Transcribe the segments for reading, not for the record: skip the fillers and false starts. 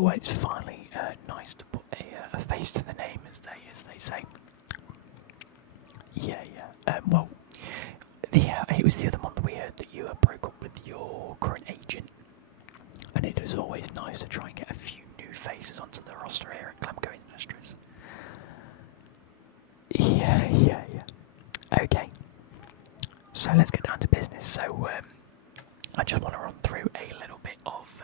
well, it's finally nice to put a face to the name, as they say. Yeah. Well, it was the other month we heard that you broke up with your current agent, and it is always nice to try and get a few new faces onto the roster here at Glamco Industries. Yeah. Okay. So let's get down to business. So I just want to run through a little bit of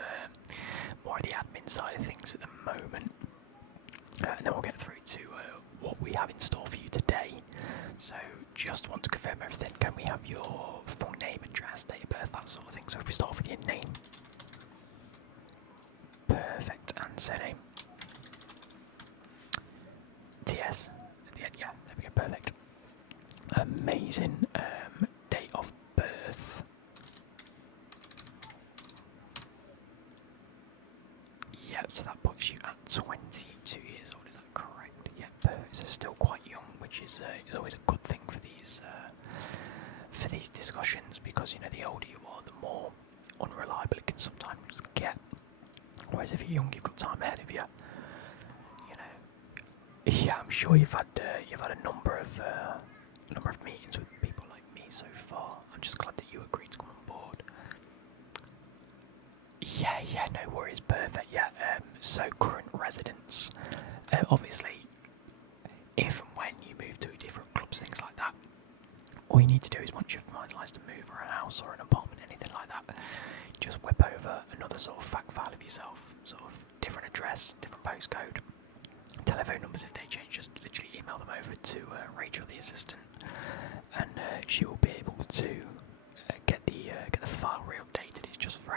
more of the admin side of things at the moment, and then we'll get through to what we have in store for you today. So just want to confirm everything. Can we have your full name, address, date of birth, that sort of thing? So if we start off with your name. Perfect. And surname. TS at the end, yeah, there we go, perfect. Amazing. Date of birth. Yeah, so that puts you at 22 years old, is that correct? Yeah, perfect. So still quite young, which is always a good thing for these discussions, because you know the older you are, the more unreliable it can sometimes get. Whereas if you're young, you've got time ahead of you. You know, yeah, I'm sure you've had a number of meetings with people like me so far. I'm just glad that you agreed to come on board. Yeah, no worries, perfect. Yeah, so current residence. Obviously, if and when you move to different clubs, things like that, all you need to do is once you've finalised a move or a house or an apartment, anything like that, just whip over another sort of fact file of yourself, sort of different address, different postcode, telephone numbers if they change, just literally email them over to Rachel, the assistant, and she will be able to get the file re-updated. It's just for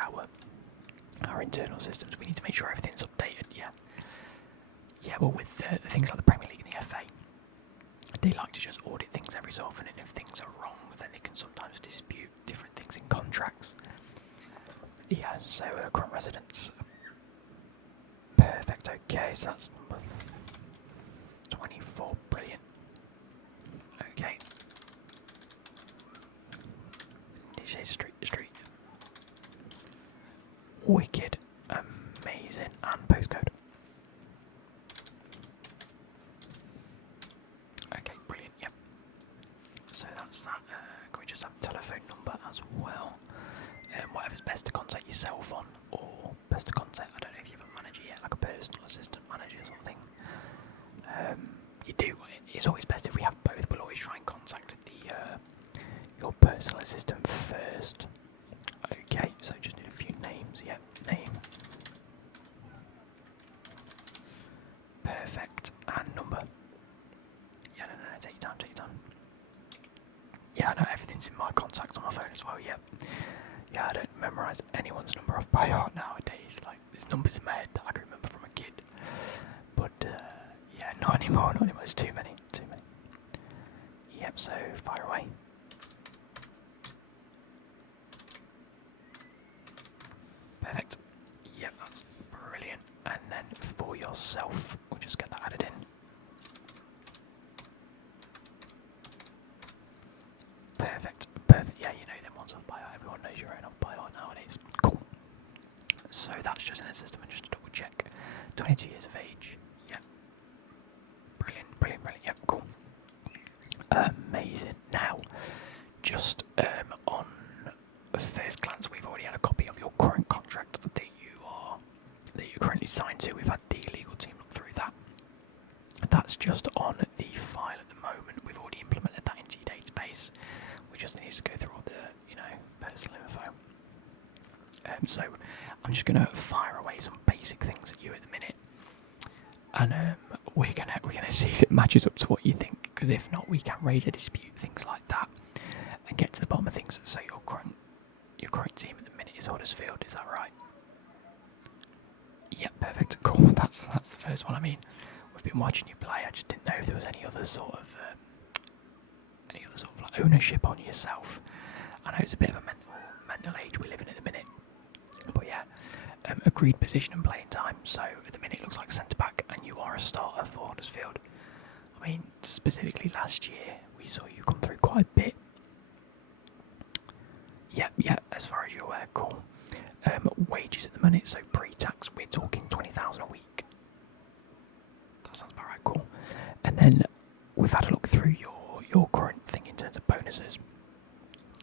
our internal systems. We need to make sure everything's updated. Yeah. Well, with things like the Premier League and the FA, they like to just audit things every so often, and if things are wrong, then they can sometimes dispute different things in contracts. Yeah, so current residence. Perfect, okay, so that's number 24, brilliant. Okay. DJ Street. Wicked, amazing, and postcode. Okay, brilliant, yep. So that's that. Can we just have a telephone number as well? Whatever's best to contact yourself on, or best to contact, I don't know if you have a manager yet, like a personal assistant manager sort of thing. You do, it's always best if we have both. We'll always try and contact your personal assistant first. Okay, so just need a few names. Yep, name. Perfect, and number. Yeah, no, take your time. Yeah, I know everything's in my contacts on my phone as well, yep. Yeah, I don't memorise anyone's number off by heart nowadays. Like, there's numbers in my head that I can remember from a kid. But, yeah, not anymore. There's too many. Yep, so fire away. Perfect. Yep, that's brilliant. And then for yourself, we'll just get that added in. Perfect. Yeah, you know them ones off by heart. Everyone knows your own off by heart nowadays. Cool. So that's just in the system, and just to double check. 22 years of age. Yep. Brilliant. Yep, cool. Amazing. Now, just on first glance, we've already had a copy of your current contract that you're currently signed to. We've had the legal team look through that. That's just on the file at the moment. We've already implemented that into your database. We just need to go through all the, personal info. So I'm just gonna fire away some basic things at you at the minute, and we're gonna see if it matches up to what you think. Because if not, we can raise a dispute, things like that, and get to the bottom of things. So your current team at the minute is Huddersfield. Is that right? Yeah, perfect. Cool. That's the first one. I mean, we've been watching you play. I just didn't know if there was any other sort of like ownership on yourself. I know it's a bit of a mental age we live in at the minute, but yeah, agreed position and playing time. So at the minute it looks like centre back, and you are a starter for Huddersfield. I mean, specifically last year we saw you come through quite a bit. Yeah, as far as you're aware, cool. Wages at the minute, so pre-tax, we're talking 20,000 a week. That sounds about right, cool. And then we've had a look through your current thing in terms of bonuses,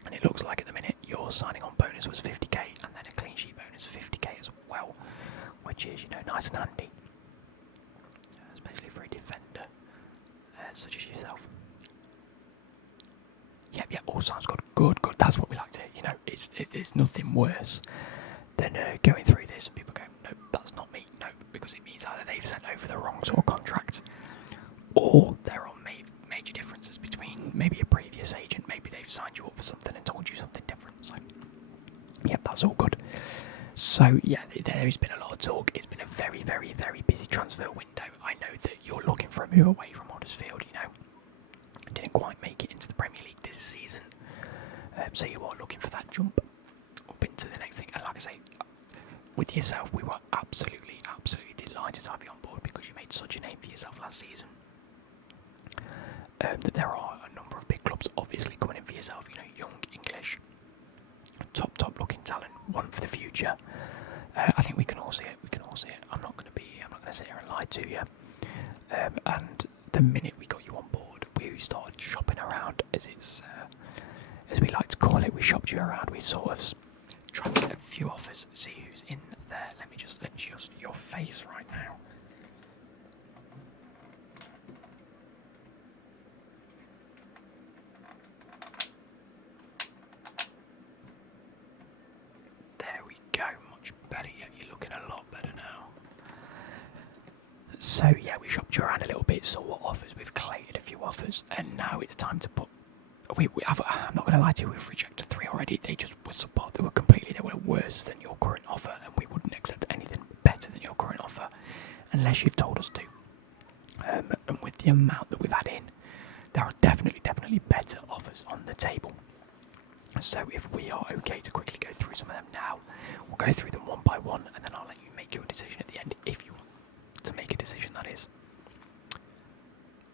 and it looks like at the minute your signing on bonus was 50k, and then a clean sheet bonus 50k as well, which is, you know, nice and handy, especially for a defender such as yourself. Yep, all sounds good. Good. That's what we like to hear. You know, it's nothing worse than going through this and people go, no, that's not me. No, because it means either they've sent over the wrong sort of contract, or there are major differences between maybe a previous agent, maybe they've signed you up for something and told you something different. So, yep, that's all good. So, yeah, there has been a lot of talk. It's been a very, very, very busy transfer window. I know that you're looking for a move away from Huddersfield, you know. Didn't quite make it into the Premier League this season. So you are looking for that jump up into the next thing. And like I say, with yourself, we were absolutely delighted to have you on board because you made such a name for yourself last season. That there are a number of big clubs obviously coming in for yourself. You know, young English, top looking talent, one for the future. I think we can all see it. I'm not going to sit here and lie to you. And the minute we got you on board, we started shopping around, as we like to call it. We shopped you around. We sort of tried to get a few offers, see who's in there. Let me just adjust your face right now. There we go, much better. Yeah, you're looking a lot better now. So yeah, we shopped you around a little bit, saw what offers, we've collated a few offers, and now it's time to put. I'm not going to lie to you, we've rejected 3 already. They just were subpar. They were worse than your current offer, and we wouldn't accept anything better than your current offer unless you've told us to. And with the amount that we've had in, there are definitely better offers on the table. So if we are okay to quickly go through some of them now, we'll go through them one by one, and then I'll let you make your decision at the end, if you want to make a decision, that is.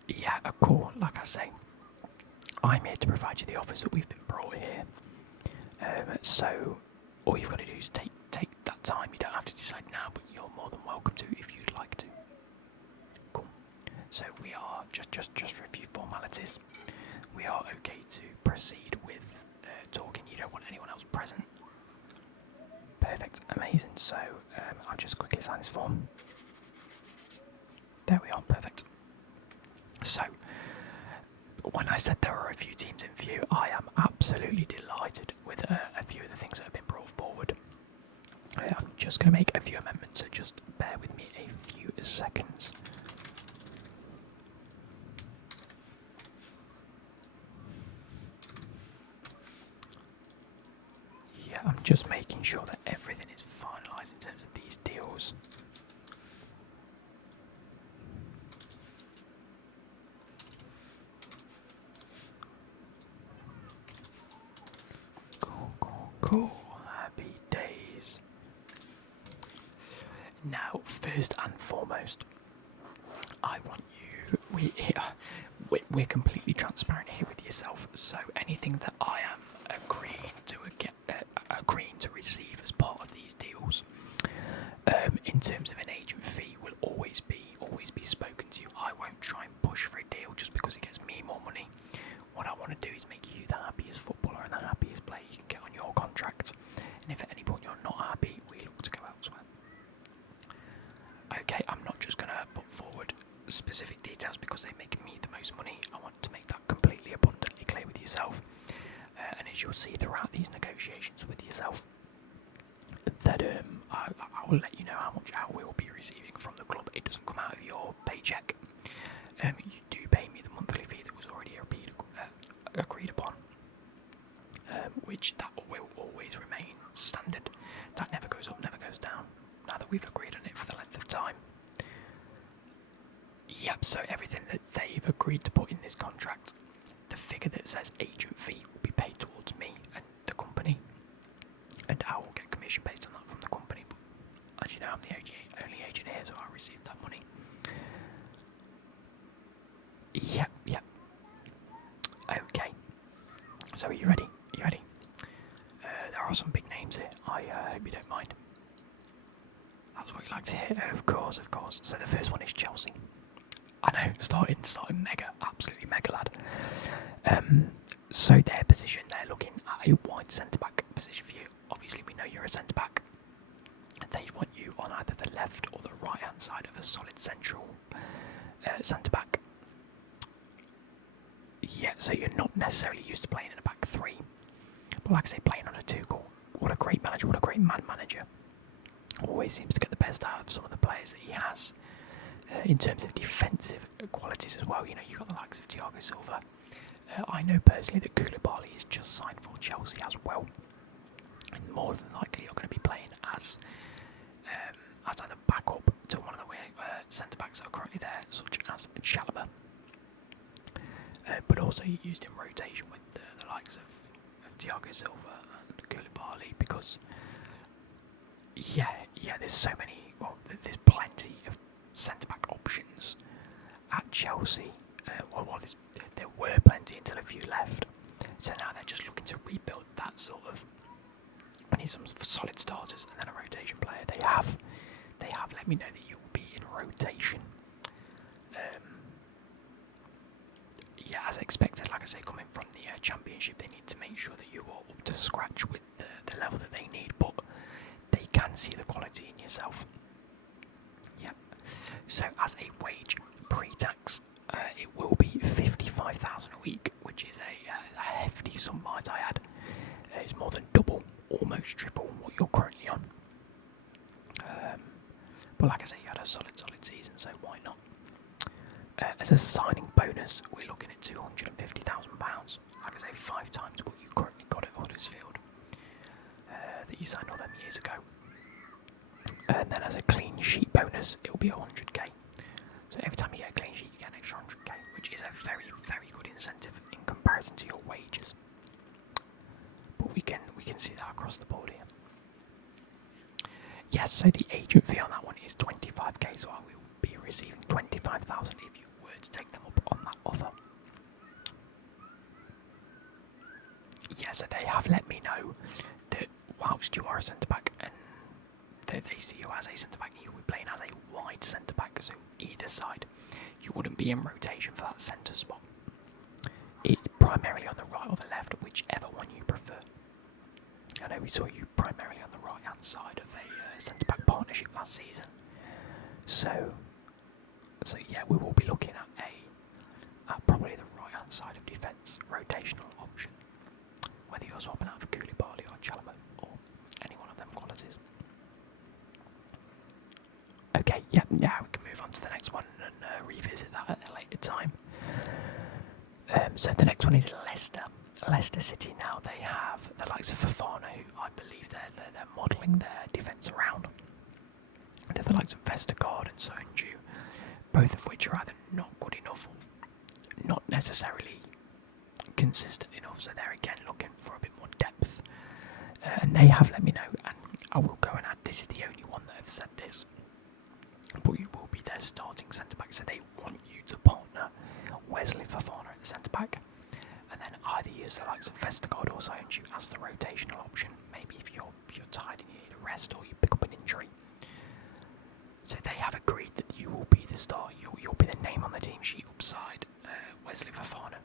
Yeah, cool. Like I say, I'm here to provide you the offers that we've been brought here. So all you've got to do is take that time. You don't have to decide now, but you're more than welcome to if you'd like to. Cool. So we are just for a few formalities. We are okay to proceed with talking. You don't want anyone else present. Perfect. Amazing. So I'll just quickly sign this form. There we are. Perfect. So, when I said there are a few teams in view, I am absolutely delighted with a few of the things that have been brought forward. I'm just going to make a few amendments, so just bear with me a few seconds. Yeah, I'm just making sure that everything is finalised in terms of these deals. Cool. Happy days. Now, first and foremost, I want you. We're completely transparent here with yourself. So anything that I am agreeing to receive as part of these deals, in terms of an agent fee, will always be spoken to you. I won't try and push for a deal just because it gets me more money. What I want to do is make you the happiest footballer and the happiest player you can get on your contract. And if at any point you're not happy, we look to go elsewhere. Okay, I'm not just going to put forward specific details because they make me the most money. I want to make that completely abundantly clear with yourself. And as you'll see throughout these negotiations with yourself, that I will let you know how much I will be receiving from the club. It doesn't come out of your paycheck. You do pay me the monthly fee that was already agreed upon, which that will always remain standard. That never goes up, never goes down, now that we've agreed on it for the length of time. Yep, so everything that they've agreed to put in this contract, the figure that says agent fee will be paid towards me and the company, and I will get commission based on that from the company. But as you know, I'm the only agent here, so I'll receive that money. Yep. Okay. So are you ready? There are some big names here. I hope you don't mind. like to hear. Of course, of course. So the first one is Chelsea. I know, starting mega, absolutely mega lad. So their position, they're looking at a wide centre-back position for you. Obviously, we know you're a centre-back. They want you on either the left or the right-hand side of a solid central centre-back. Yeah, so you're not necessarily used to playing in a back three. But like I say, playing on a Tuchel, what a great manager, what a great man manager. Always seems to get the best out of some of the players that he has. In terms of defensive qualities as well, you know, you've got the likes of Thiago Silva. I know personally that Koulibaly is just signed for Chelsea as well. And more than likely you're going to be playing as either backup to one of the centre-backs that are currently there, such as Chalobah. But also you used in rotation with the likes of Thiago Silva and Koulibaly because, yeah, there's so many, there's plenty of centre-back options at Chelsea. There were plenty until a few left. So now they're just looking to rebuild that sort of. I need some solid starters and then a rotation player. They have let me know that you will be in rotation. Yeah, as expected, like I say, coming from the Championship, they need to make sure that you are up to scratch with the level that they need, but they can see the quality in yourself. Yeah. So as a wage pre-tax, it will be 55,000 a week, which is a hefty sum, might I add. It's more than double, almost triple what you're currently on. But like I say, you had a solid season, so why not? As a signing bonus, we're looking at £250,000. Like I say, 5 times what you currently got at Huddersfield that you signed all them years ago. And then as a clean sheet bonus, it will be 100k. So every time you get a clean sheet, you get an extra 100k, which is a very, very good incentive in comparison to your wages. But we can see that across the board here. Yes, so the agent fee on that one is 25k, so I will be receiving 25,000 if you were to take them up on that offer. Yeah, so they have let me know that whilst you are a centre-back and they see you as a centre-back, you will be playing as a wide centre-back, so either side. You wouldn't be in rotation for that centre spot. It's primarily on the right or the left, whichever one you prefer. I know we saw you primarily on the right-hand side of a centre-back partnership last season. So yeah, we will be looking at probably the right-hand side of defence rotational option, whether you're swapping out for Koulibaly or Chalobah or any one of them qualities. Okay, yeah, now we can move on to the next one and revisit that at a later time. So the next one is Leicester City. Now they have the likes of Fofana, who I believe they're modelling their defence around. They're the likes of Vestergaard and Soyuncu, both of which are either not good enough or not necessarily consistent enough. So they're again looking for a bit more depth. And they have let me know, and I will go and add, this is the only one that have said this, but you will be their starting centre-back. So they want you to partner Wesley Fofana at the centre-back, and then either use the likes of Vestergaard or Soyuncu as the rotational option. Maybe if you're tired and you need a rest or you pick up an injury. So they have agreed that you will be the star. You'll be the name on the team sheet upside Wesley Fofana.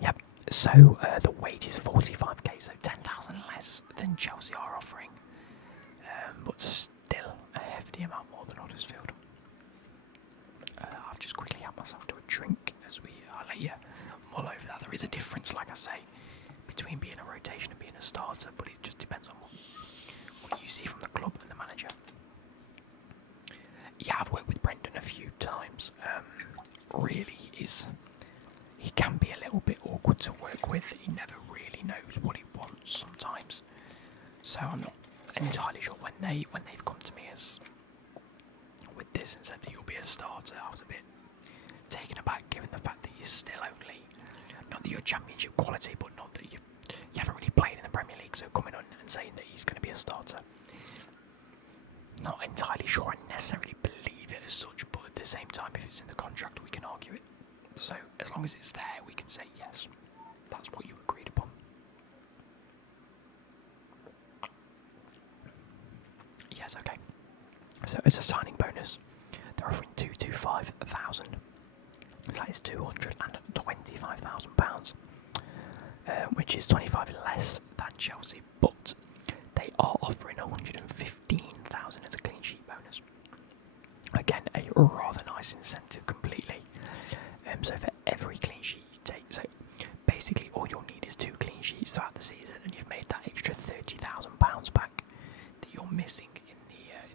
Yep. So the wage is 45k, so 10,000 less than Chelsea are offering, but still a hefty amount more than Huddersfield. I've just quickly helped myself to a drink as I'll let you mull over that. There is a difference, like I say, between being a rotation and being a starter, but it just depends on what you see from the club and the manager. Yeah, I've worked with Brendan a few times. Really he can be a little bit awkward to work with. He never really knows what he wants sometimes. So I'm not entirely sure when they've come to me as with this and said that you'll be a starter. I was a bit taken aback given the fact that you're still only, not that you're Championship quality, but not that you haven't really played in the Premier League, so coming on and saying that he's going to be a starter. Not entirely sure I necessarily believe it as such, but at the same time, if it's in the contract, we can argue it. So as long as it's there, we can say yes, that's what you agreed upon. Yes, okay. So as a signing bonus, they're offering 225,000. So that is £225,000, which is 25 less than Chelsea, but they are offering 115,000 as a clean sheet bonus. Again, a rather nice incentive completely. So for every clean sheet you take, so basically all you'll need is 2 clean sheets throughout the season, and you've made that extra £30,000 back that you're missing in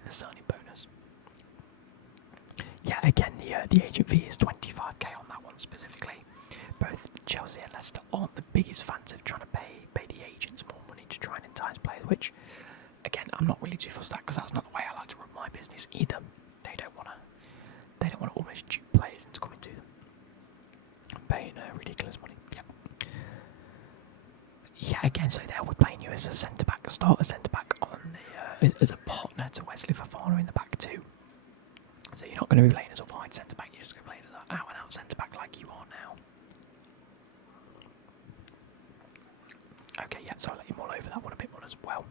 the signing bonus. Yeah, again, the agent fee is 25k on that one specifically. Both Chelsea and Leicester aren't the biggest fans of trying to pay the agents more money to try and entice players, which, again, I'm not really too fussed at because that's not the way I like to run my business either. They don't want to almost dupe players into coming to them and paying ridiculous money. Yeah, again, so there we're playing you as a centre back, a starter centre back on the as a partner to Wesley Fofana in the back too. So you're not going to be playing as a wide centre back, you're just going to play as an out and out centre back like you are now. Okay, yeah, so I'll let you mull over that one a bit more as well.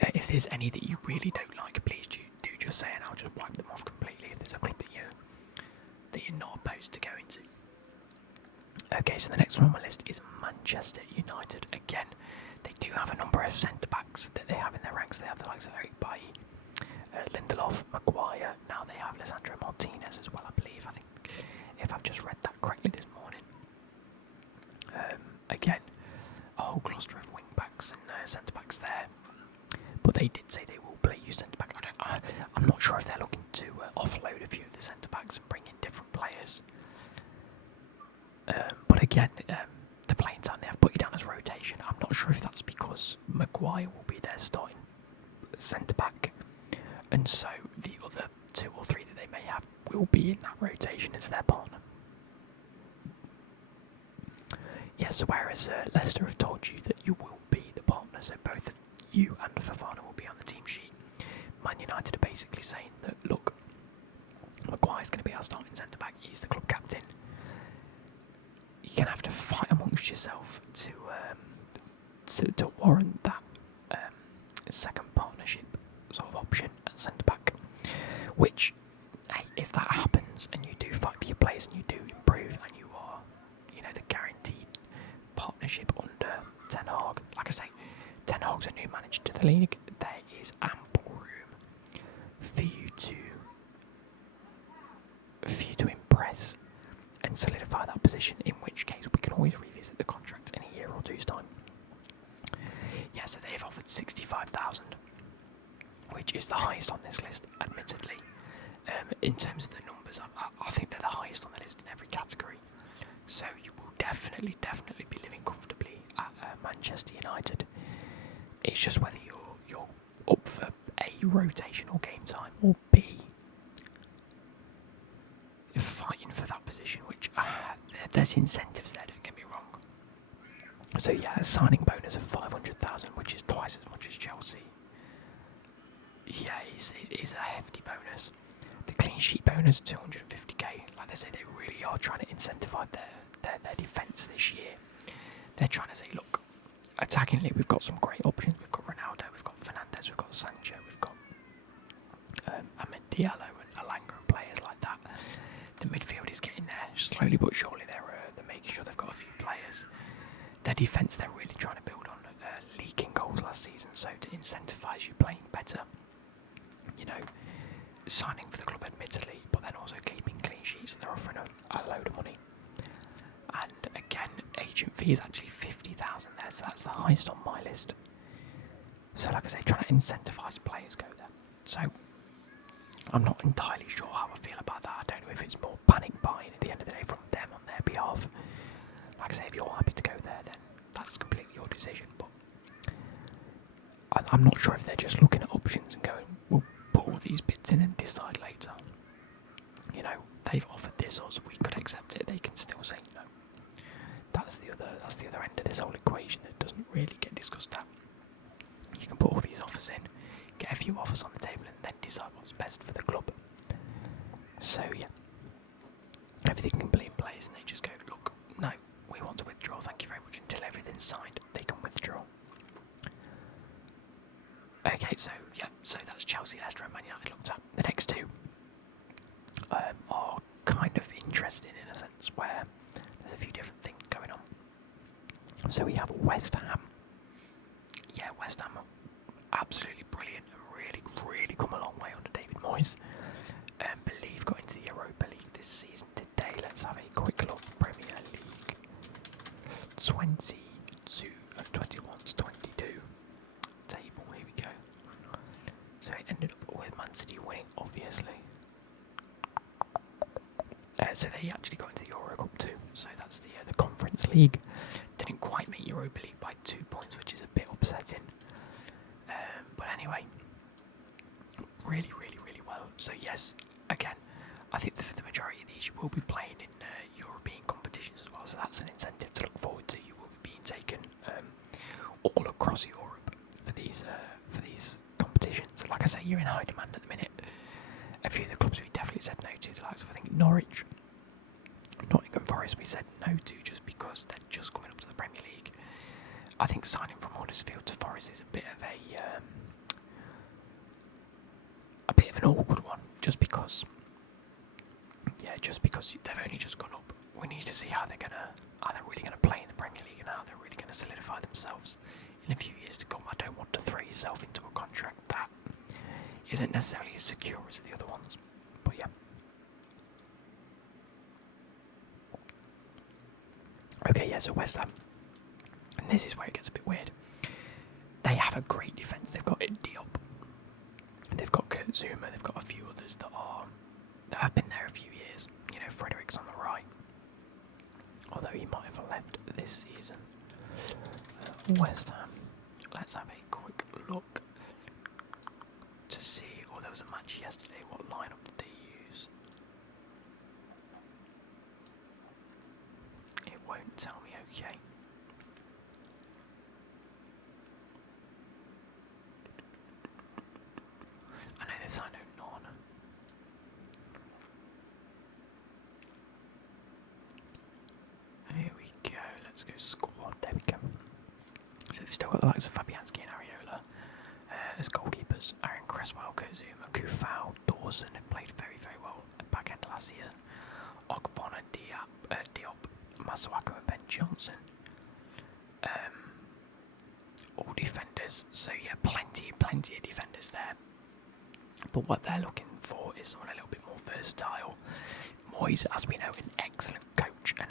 If there's any that you really don't like, please do just say and I'll just wipe them off completely if there's a club that you're not opposed to going to. Okay, so the next one on my list is Manchester United. Again, they do have a number of centre-backs that they have in their ranks. They have the likes of Eric Bailly, Lindelof, Maguire. Now they have Lisandro Martinez as well, I believe. I think, if I've just read that correctly this morning. Again, a whole cluster of wing-backs and centre-backs there. But they did say they will play you centre-back. I'm not sure if they're looking to offload a few of the centre-backs and bring in different players. But again, the playing time they have put you down as rotation. I'm not sure if that's because Maguire will be their starting centre-back, and so the other 2 or 3 that they may have will be in that rotation as their partner. Yes, whereas Leicester have told you that you will be the partner, so both you and Fofana will be on the team sheet. Man United are basically saying that, look, Maguire's going to be our starting centre-back, he's the club captain. You're going to have to fight amongst yourself to warrant that second partnership sort of option at centre-back. Which, hey, if that happens and you do fight for your players and you do improve and you are, the guaranteed partnership under Ten Hag, like I say, Ten Hag's a new manager to the league, there is ample room for you to impress and solidify that position, in which case we can always revisit the contract in a year or 2's time. Yeah, so they've offered 65,000, which is the highest on this list, admittedly. In terms of the numbers, I think they're the highest on the list in every category. So you will definitely be living comfortably at Manchester United. It's just whether you're up for A, rotational game time, or B, fighting for that position, which there's incentives there, don't get me wrong. So yeah, a signing bonus of 500,000, which is twice as much as Chelsea. Yeah, it's a hefty bonus. The clean sheet bonus, 250k. Like they say, they really are trying to incentivise their defence this year. They're trying to say, look, attackingly, we've got some great options. We've got Ronaldo, we've got Fernandes, we've got Sancho, we've got Ahmed Diallo and Alanga and players like that. The midfield is getting there slowly but surely. They're making sure they've got a few players. Their defence, they're really trying to build on leaking goals last season, so to incentivise you playing better, signing for the club admittedly, but then also keeping clean sheets. They're offering a load of money, and again, agent fee is actually 50,000 there, so that's the highest on my list. So like I say, trying to incentivise players go there. So I'm not entirely sure how I feel about that. I don't know if it's more panic buying at the end of the day from them on their behalf. Like I say, if you're happy to go there, then that's completely your decision. But I'm not sure if they're just looking at options and going, we'll put all these bits in and decide later. They've offered this, or so we could accept it. They can still say no. That's the other end of this whole equation that doesn't really get discussed out. You can put all these offers in, get a few offers on the table, and then decide what's best for the club. So yeah, everything can be in place, and they just go, look, no, we want to withdraw, thank you very much. Until everything's signed, they can withdraw. Okay, so yeah, Chelsea, Leicester and Man United looked at. The next two are kind of interesting in a sense where there's a few different things going on. So we have West Ham. Yeah, West Ham are absolutely brilliant and really come a long way under David Moyes. Believe got into the Europa League this season today. Let's have a quick look. Premier League 21 to 22 table, here we go. So it ended up with Man City winning, obviously. So they actually got into the Euro Cup too. So that's the Conference League. Didn't quite make Europa League by 2 points, which is a bit upsetting. But anyway, really well. So yes, again, I think for the majority of these you will be playing in European competitions as well. So that's an incentive to look forward to. You will be being taken all across Europe for these competitions. Like I say, you're in high demand at the minute. A few of the clubs we definitely said no to, the likes of I think Norwich, Nottingham Forest, we said no to just because they're just coming up to the Premier League. I think signing from Huddersfield to Forest is a bit of an awkward one, just because they've only just gone up. We need to see how they're really gonna play in the Premier League and how they're really gonna solidify themselves in a few years to come. I don't want to throw yourself into a contract that isn't necessarily as secure as the other ones, but yeah. Okay, yeah, so West Ham, and this is where it gets a bit weird. They have a great defence. They've got Diop, they've got Kurt Zouma, they've got a few others that have been there a few years. You know, Frederick's on the right, although he might have left this season. West Ham, let's have a quick look to see. Oh, there was a match yesterday. What lineup did they use? It won't tell me. Okay. I know they've signed out Nana. Here we go. Let's go squad. There we go. So they've still got the likes of Fabianski and Areola as goalkeepers. Aaron Cresswell, Kozuma, Kufau, Dawson, who played very well at back end last season. Ogbonna, Diop, Masuaku and Ben Johnson. All defenders. So yeah, plenty of defenders there. But what they're looking for is someone a little bit more versatile. Moyes, as we know, an excellent coach, and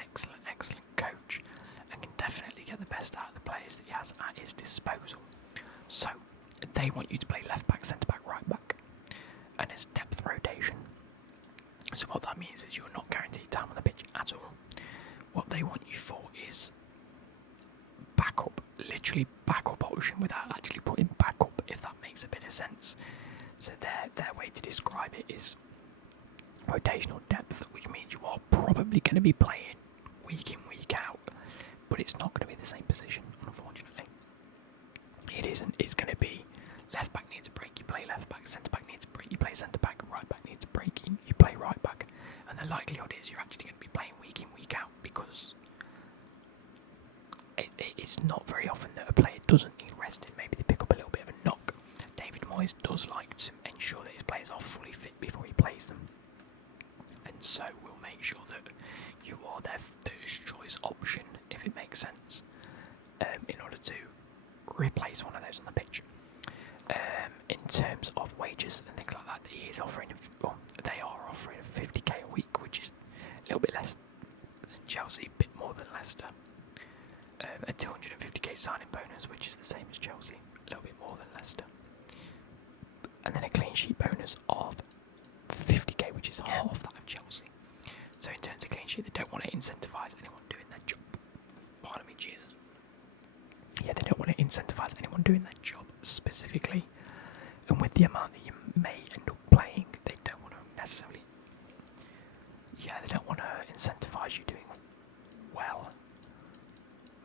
can definitely get the best out of the players that he has at his disposal. So they want you to play left back, centre back, right back, and it's depth rotation. So what that means is you're not guaranteed time on the pitch at all. What they want you for is literally backup option without actually putting backup, if that makes a bit of sense. So their way to describe it is rotational depth, which means you are probably going to be playing week in, week out, but it's not going to be the same position, unfortunately. It isn't. It's going to be left back needs a break, you play left back, centre back needs a break, you play centre back, right back needs a break, you play right back, and the likelihood is you're actually going to be playing week in, week out, because it's not very often that a player doesn't need resting. Maybe they pick up a little bit of a knock. David Moyes does like to ensure that his players are fully fit before he plays them, and so we'll make sure that you are their first choice option, if it makes sense, in order to replace one of those on the pitch. In terms of wages and things like that, they are offering 50k a week, which is a little bit less than Chelsea, a bit more than Leicester. A 250k signing bonus, which is the same as Chelsea, a little bit more than Leicester. And then a clean sheet bonus of 50k, which is half that of Chelsea. So in terms of clean sheet, they don't want to incentivise anyone doing their job. Pardon me, Jesus. Yeah, they don't want to incentivise anyone doing their job specifically. And with the amount that you may end up playing, they don't want to necessarily... Yeah, they don't want to incentivise you doing well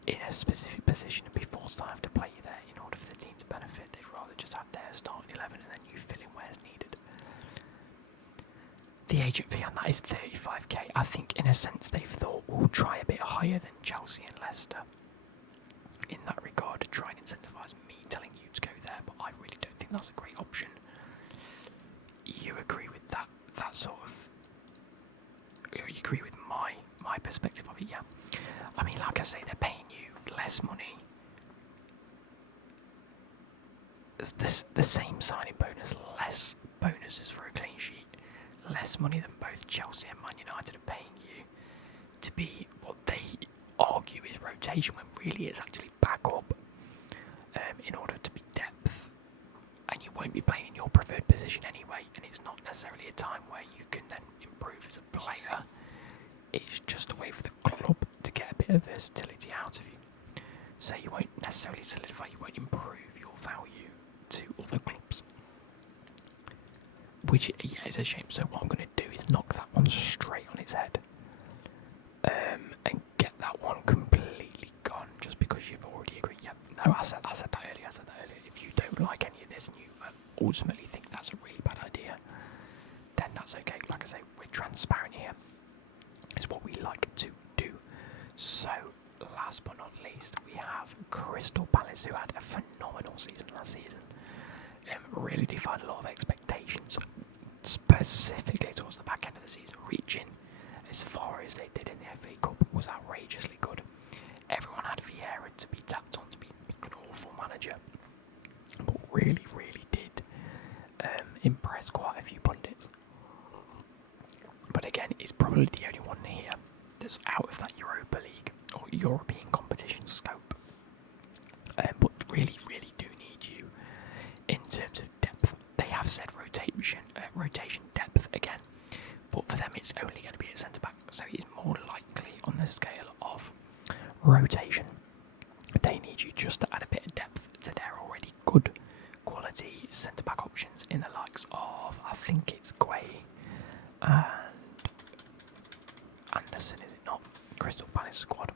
in a specific position and be forced to have to play you there in order for the team to benefit. They'd rather just have their starting 11 and then you fill in where's needed. The agent fee on that is 35k. I think in a sense they've thought we'll try a bit higher than Chelsea and Leicester in that regard to try and incentivise me telling you to go there, but I really don't think that's a great option. you agree with that sort of? You agree with my perspective of it? Yeah. I mean, like I say, they're paying you less money. The same signing bonus, less bonuses for a clean sheet, less money than both Chelsea and Man United are paying you to be what they argue is rotation when really it's actually backup in order to be depth. And you won't be playing in your preferred position anyway, and it's not necessarily a time where you can then improve as a player. It's just a way for the club to get a bit of versatility out of you. So you won't necessarily solidify, you won't improve your value to other clubs. Which, yeah, is a shame. So what I'm going to do is knock that one straight on its head. And get that one completely gone, just because you've already agreed. Yeah, no, I said that earlier. If you don't like any of this and you ultimately think that's a really bad idea, then that's okay. Like I say, we're transparent here. It's what we like to do. So, last but not least, we have Crystal Palace, who had a phenomenal season last season. Really defied a lot of expectations, specifically towards the back end of the season, reaching as far as they did in the FA Cup was outrageously good. Everyone had Vieira to be tapped on to be an awful manager, but really, really did impress quite a few pundits. But again, it's probably the only one here that's out of that Europa League or European competition scope. But really, really do need you in terms of depth. They have said rotation depth again, but for them it's only going to be at centre back, so it's more likely on the scale of rotation. They need you just to add a bit of depth to their already good quality centre back options in the likes of, I think it's Guay and Anderson, is it not? Crystal Palace squad.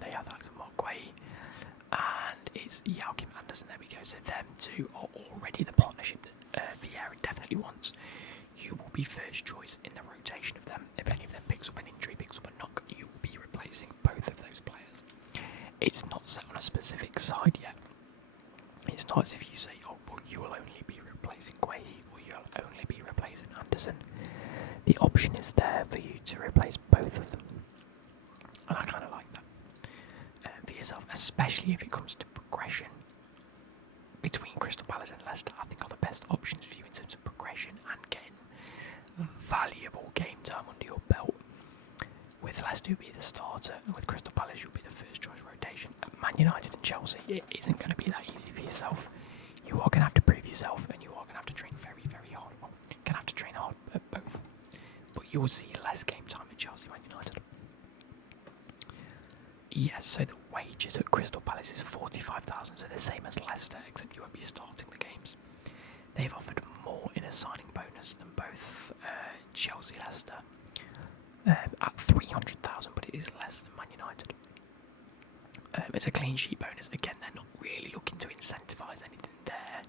They have that Mark Guay and it's Joachim Anderson. There we go. So them two are already the partnership that Vieira definitely wants. You will be first choice in the rotation of them. If any of them picks up an injury, picks up a knock, you will be replacing both of those players. It's not set on a specific side yet. It's not as if you say, oh, well, you will only be replacing Guay or you'll only be replacing Anderson. The option is there for you to replace both of them. And I kind of like that for yourself, especially if it comes to progression between Crystal Palace and Leicester. I think are the best options for you in terms of progression and getting valuable game time under your belt. With Leicester, you'll be the starter, and with Crystal Palace, you'll be the first choice rotation. At Man United and Chelsea, it isn't going to be that easy for yourself. You are going to have to prove yourself, and you are going to have to train very, very hard. Well, you're going to have to train hard at both, but you will see less game time at Chelsea, Man United. Yes, so the wages at Crystal Palace is 45,000, so the same as Leicester, except you won't be starting the games. They've offered more in a signing bonus than both Chelsea, Leicester, at 300,000, but it is less than Man United. It's a clean sheet bonus. Again, they're not really looking to incentivise anything there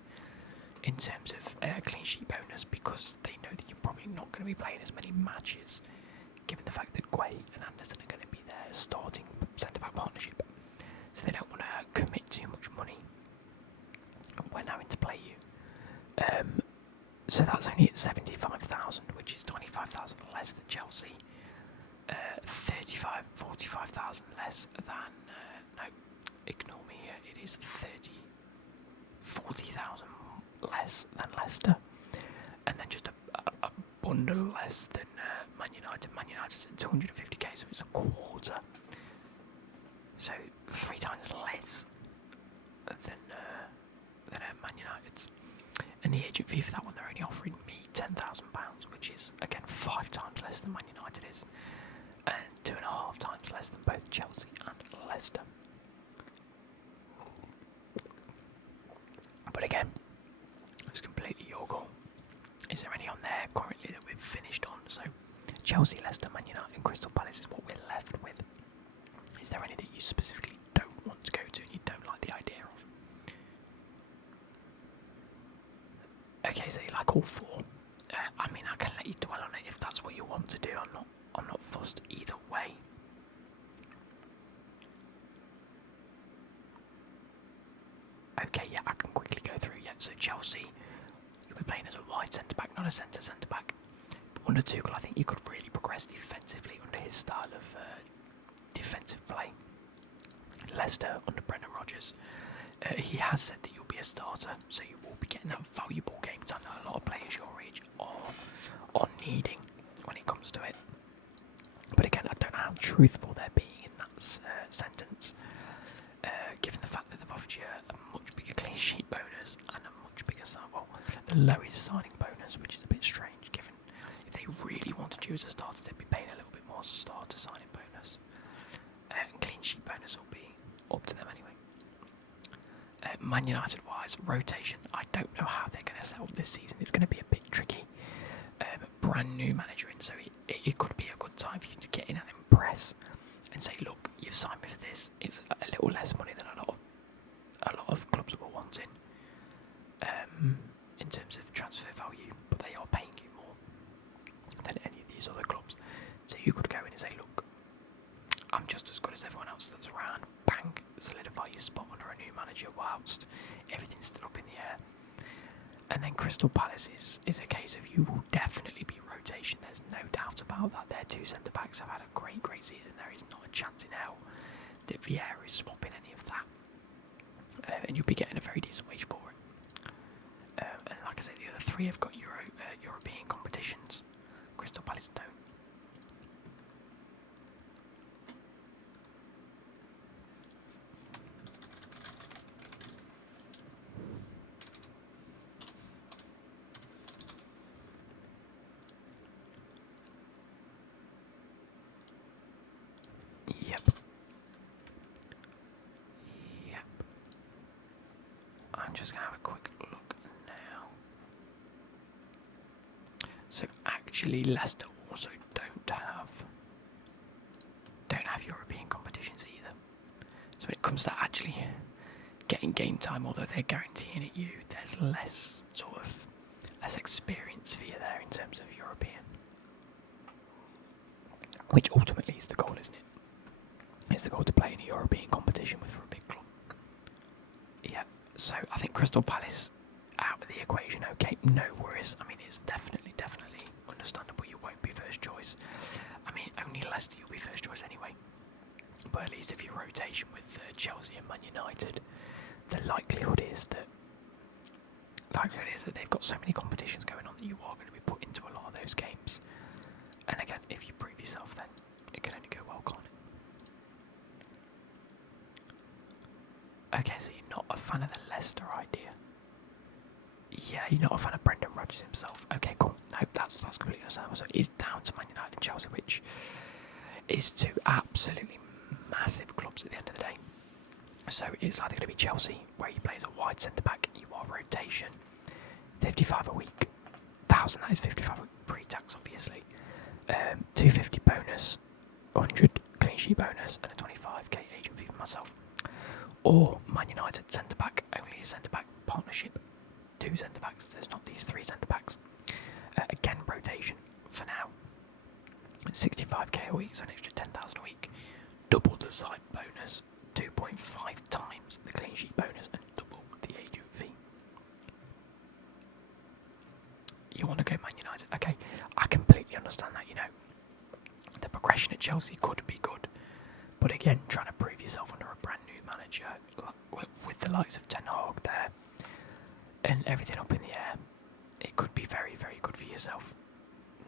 in terms of a clean sheet bonus, because they know that you're probably not going to be playing as many matches, given the fact that Guay and Anderson are going to be their starting centre-back partnership. So they don't want to commit too much money when having to play you. So that's only at 75,000, which is 25,000 less than Chelsea. 45,000 less than, no, ignore me here, it is 40,000 less than Leicester, and then just a bundle less than Man United. Man United's at 250k, so it's a quarter, so 3 times less than Man United's. And the agent fee for that one, they're only offering me £10,000, which is again 5 times less than Man United is, and 2.5 times less than both Chelsea and Leicester. But again, it's completely your call. Is there any on there currently that we've finished on? So Chelsea, Leicester, Man United and Crystal Palace is what we're left with. Is there any that you specifically don't want to go to and you don't like the idea of? Okay, so you like all 4. I mean, I can let you dwell on it if that's what you want to do. I'm not fussed either way. Okay, yeah, I can quickly go through. Yeah, so Chelsea, you'll be playing as a wide centre not a centre back. But under Tuchel, I think you could really progress defensively under his style of defensive play. Leicester under Brendan Rodgers, he has said that you'll be a starter, so you will be getting that valuable game time that a lot of players your age are needing when it comes to it. But again, I don't know how truthful they're being in that sentence, given the fact that they've offered you a much bigger clean sheet bonus and a much bigger the lowest signing bonus, which is a bit strange, given if they really wanted you as a starter, they'd be paying a little bit more starter signing bonus. And clean sheet bonus will be up to them anyway. Man United wise, rotation, I don't know how they're going to set up this season. It's going to be a bit tricky. Brand new manager in, so it could be a good time for you to get in and impress and say, look, you've signed me for this. It's a little less money than a lot of clubs were wanting in terms of transfer value, but they are paying you more than any of these other clubs. So you could go in and say, look, I'm just as good as everyone else that's around. Bang, solidify your spot under a new manager whilst everything's still up in the air. And then Crystal Palace is a case of you will definitely be rotation. There's no doubt about that. Their two centre-backs have had a great season. There is not a chance in hell that Vieira is swapping any of that. And you'll be getting a very decent wage for it. And like I said, the other three have got European competitions. Crystal Palace don't. Yep. I'm just going to have a quick look now. So actually Leicester also don't have European competitions either. So when it comes to actually getting game time, although they're guaranteeing it you, there's less experience for you there in terms of European. Which ultimately is the goal, isn't it? It's the goal to play in a European competition for a big club. Yeah, so I think Crystal Palace out of the equation, okay, no worries. I mean, it's definitely understandable you won't be first choice. I mean, only Leicester you'll be first choice anyway. But at least if you rotation with Chelsea and Man United, the likelihood is that they've got so many competitions going on that you are going to be put into a lot of those games. And again, if you prove yourself, then it can only go well, can't it? Okay, so you're not a fan of the Leicester idea. Yeah, you're not a fan of Brendan Rodgers himself. Okay, cool. No, that's completely understandable. So it is down to Man United and Chelsea, which is two absolutely massive clubs at the end of the day. So it's either going to be Chelsea, where you play as a wide centre-back, you are rotation, 55 a week. 1,000, that is 55 a week pre-tax, obviously. 250 bonus, 100 clean sheet bonus, and a 25k agent fee for myself. Or Man United centre-back, only a centre-back partnership. 2 centre-backs, there's not these 3 centre-backs. Again, rotation for now. 65k a week, so an extra 10,000 a week. Double the side bonus, 2.5 times the clean sheet bonus, and double the agent fee. You want to go Man United? Okay, I completely understand that, The progression at Chelsea could be good. But again, trying to prove yourself under a brand new manager, with the likes of Ten Hag there, and everything up in the air, it could be very, very good for yourself.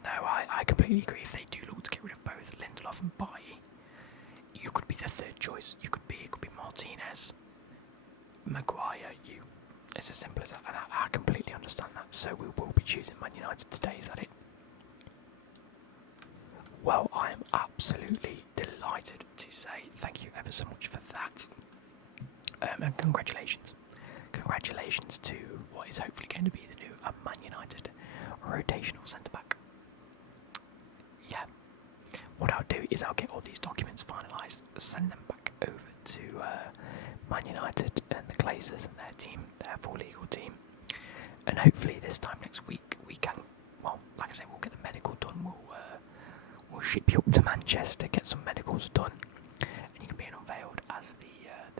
No, I completely agree. If they do look to get rid of both Lindelof and Bailly, you could be the third choice. It could be Martinez, Maguire, you. It's as simple as that, and I completely understand that. So we will be choosing Man United today, is that it? Well, I am absolutely delighted to say thank you ever so much for that. And congratulations. Congratulations to what is hopefully going to be the new Man United rotational centre-back. Yeah. What I'll do is I'll get all these documents finalised, send them back over to Man United and the Glazers and their team, their full legal team. And hopefully this time next week we can, well, like I say, we'll get the medical done. We'll ship you up to Manchester, get some medicals done, and you can be unveiled as the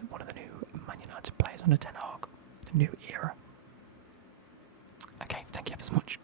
one of the new Man United players under Ten Hag, the new era. Okay, thank you ever so much.